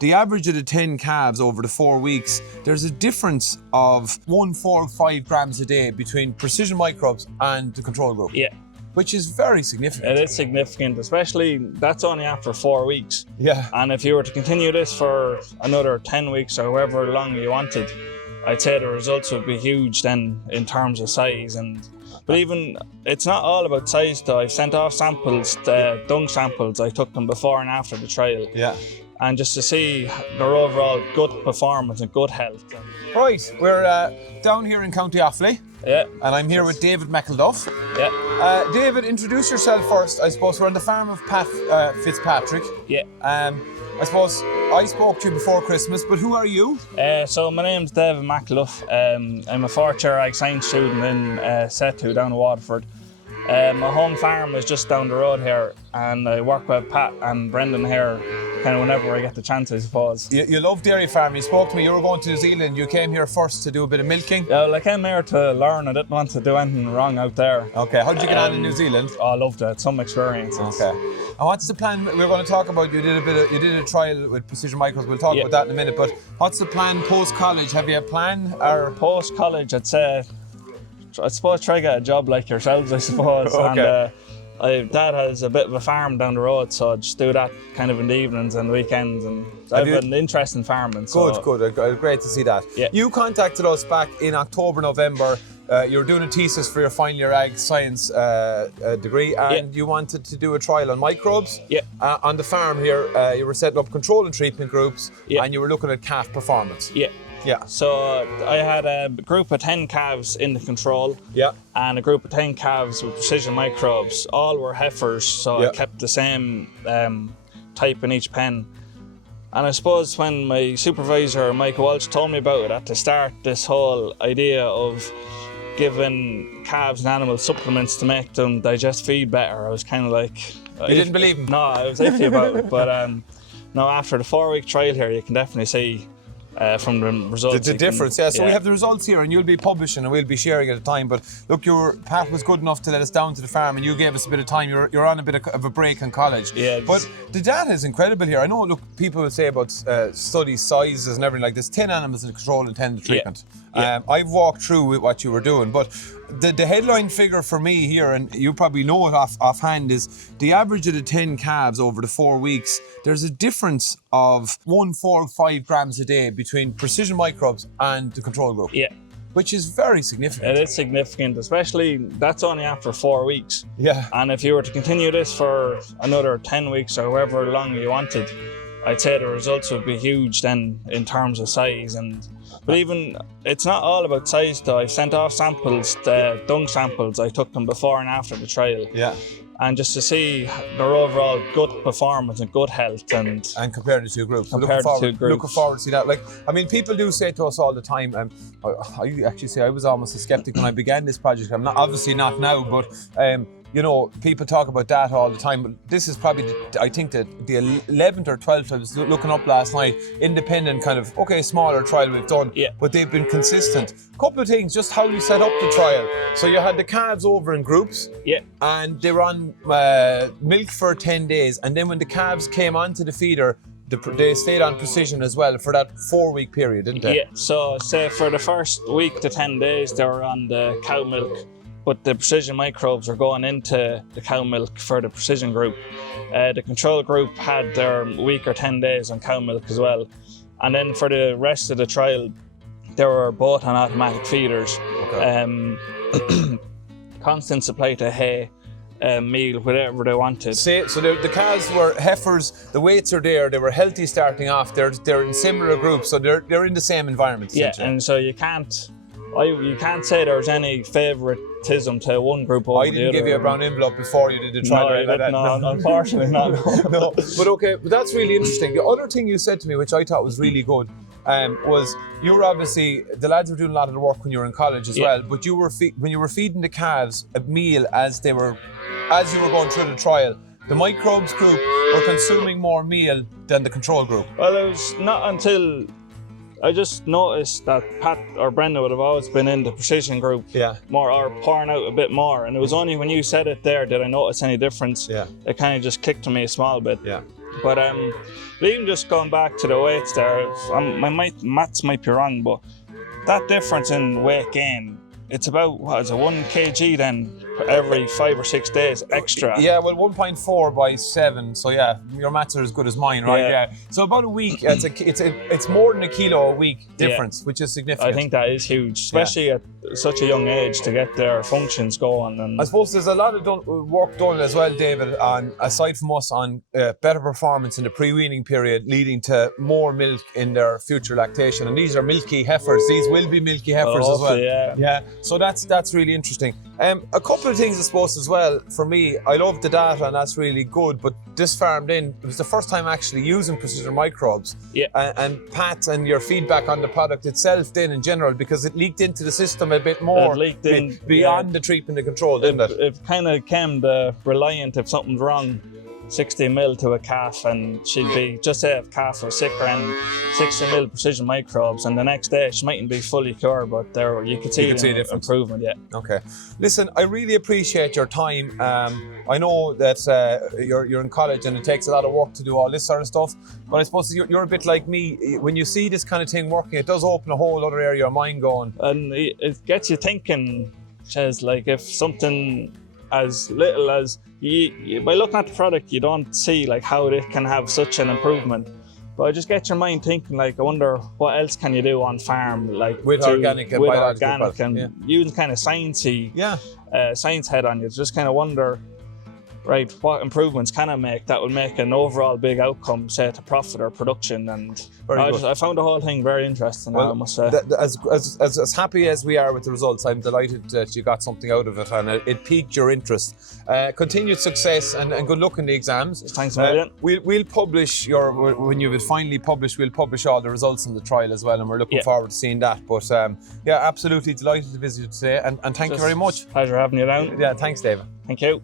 the average of the 10 calves over the 4 weeks, there's a difference of 145 grams a day between Precision Microbes and the control group. Yeah. Which is very significant. It is significant, especially that's only after 4 weeks. Yeah. And if you were to continue this for another 10 weeks or however long you wanted, I'd say the results would be huge then in terms of size. But even, it's not all about size though. I've sent off samples, dung samples. I took them before and after the trial. Yeah. And just to see their overall good performance and good health. Right, we're down here in County Offaly. Yeah. And I'm here with David McElduff. Yeah. David, introduce yourself first. I suppose we're on the farm of Pat Fitzpatrick. Yeah. I suppose I spoke to you before Christmas, but who are you? So my name's David McElduff. I'm a fourth year ag science student in SETU down in Waterford. My home farm is just down the road here, and I work with Pat and Brendan here kind of whenever I get the chance, I suppose. You love dairy farming. You spoke to me, you were going to New Zealand. You came here first to do a bit of milking. Yeah, well, I came here to learn. I didn't want to do anything wrong out there. Okay, how did you get on in New Zealand? I loved it, some experience. Okay. And what's the plan? We're going to talk about, you did a trial with Precision Microbes. We'll talk about that in a minute, but what's the plan post-college? Have you a plan? Or post-college, I'd say, I suppose try to get a job like yourselves, I suppose. Okay. And Dad has a bit of a farm down the road, so I just do that kind of in the evenings and weekends, and I've an interest in farming. So. Good. Great to see that. Yeah. You contacted us back in October, November. You were doing a thesis for your final year ag science degree, and you wanted to do a trial on microbes. Yeah. On the farm here, you were setting up control and treatment groups, and you were looking at calf performance. Yeah. Yeah. So I had a group of 10 calves in the control, and a group of 10 calves with Precision Microbes. All were heifers, so I kept the same type in each pen. And I suppose when my supervisor, Michael Walsh, told me about it at the start, this whole idea of giving calves and animals supplements to make them digest feed better, I was kind of like... You didn't believe him? No, I was iffy about it, but no, after the 4-week trial here, you can definitely see from the results. The difference, yeah. So we have the results here, and you'll be publishing, and we'll be sharing at a time. But look, Pat was good enough to let us down to the farm, and you gave us a bit of time. You're on a bit of a break in college. Yeah. But the data is incredible here. I know. Look, people will say about study sizes and everything like this. 10 animals in control and 10 in treatment. Yeah. I've walked through with what you were doing, but the headline figure for me here, and you probably know it offhand, is the average of the 10 calves over the 4 weeks. There's a difference of 145 grams a day between Precision Microbes and the control group. Yeah. Which is very significant. It is significant, especially that's only after 4 weeks. Yeah. And if you were to continue this for another 10 weeks or however long you wanted, I'd say the results would be huge then in terms of size. But even, it's not all about size though. I've sent off samples, dung samples. I took them before and after the trial. Yeah. And just to see their overall good performance and good health. And compare the two groups. Looking forward to see that. Like, I mean, people do say to us all the time, I actually say I was almost a skeptic when I began this project. I'm not, obviously not now, but you know, people talk about data all the time, but this is probably, I think, the 11th or 12th, I was looking up last night, independent kind of, smaller trial we've done, but they've been consistent. Couple of things, just how you set up the trial. So you had the calves over in groups, and they were on milk for 10 days, and then when the calves came onto the feeder, they stayed on Precision as well for that 4-week period, didn't they? Yeah, so say for the first week to 10 days, they were on the cow milk, but the Precision Microbes were going into the cow milk for the Precision group. The control group had their week or 10 days on cow milk as well. And then for the rest of the trial, they were both on automatic feeders. Constant supply to hay, meal, whatever they wanted. So the calves were heifers, the weights are there, they were healthy starting off, they're in similar groups, so they're in the same environment. Yeah, and so you can't say there's any favouritism to one group over the other. I didn't give you a brown envelope before you did the trial. No, unfortunately not. No, but that's really interesting. The other thing you said to me, which I thought was really good, was you were obviously, the lads were doing a lot of the work when you were in college as well, but you were when you were feeding the calves a meal as you were going through the trial, the microbes group were consuming more meal than the control group. Well, it was not until I just noticed that Pat or Brenda would have always been in the Precision group more, or pouring out a bit more, and it was only when you said it there did I notice any difference. It kind of just clicked to me a small bit. But even just going back to the weights there, my maths might be wrong, but that difference in weight gain, it's about, what is it, 1 kg then every 5 or 6 days extra? Yeah, well, 1.4 by 7. So yeah, your maths are as good as mine, right? Yeah. So about a week. It's more than a kilo a week difference, which is significant. I think that is huge, especially at such a young age, to get their functions going. And I suppose there's a lot of work done as well, David, on, aside from us, on better performance in the pre-weaning period, leading to more milk in their future lactation. And these are milky heifers. These will be milky heifers as well. Yeah. So that's really interesting. A couple of things, I suppose, as well. For me, I love the data, and that's really good. But this farmed in, it was the first time actually using Precision Microbes. Yeah. And Pat, and your feedback on the product itself, then in general, because it leaked into the system a bit more. It leaked in beyond the treatment and control, didn't it? It kind of came the reliant if something's wrong. 60 mil to a calf, and she'd be, just say if calf was sick, and 60 mil Precision Microbes, and the next day she mightn't be fully cured, but there you could see an improvement. Yeah. Okay. Listen, I really appreciate your time. I know that you're in college and it takes a lot of work to do all this sort of stuff, but I suppose you're a bit like me. When you see this kind of thing working, it does open a whole other area of mind going. And it gets you thinking, Ches, like if something as little as by looking at the product, you don't see like how it can have such an improvement. But I just get your mind thinking, like, I wonder what else can you do on farm, like with organic and biological and using kind of sciencey, science head on you. Just kind of wonder, right, what improvements can I make that would make an overall big outcome, say to profit or production. And I found the whole thing very interesting. Well, I must say. As happy as we are with the results, I'm delighted that you got something out of it, and it piqued your interest. Continued success and good luck in the exams. Thanks a million. We'll publish when you've finally published, we'll publish all the results in the trial as well, and we're looking forward to seeing that. But yeah, absolutely delighted to visit you today, and thank you very much. Pleasure having you down. Yeah, thanks, David. Thank you.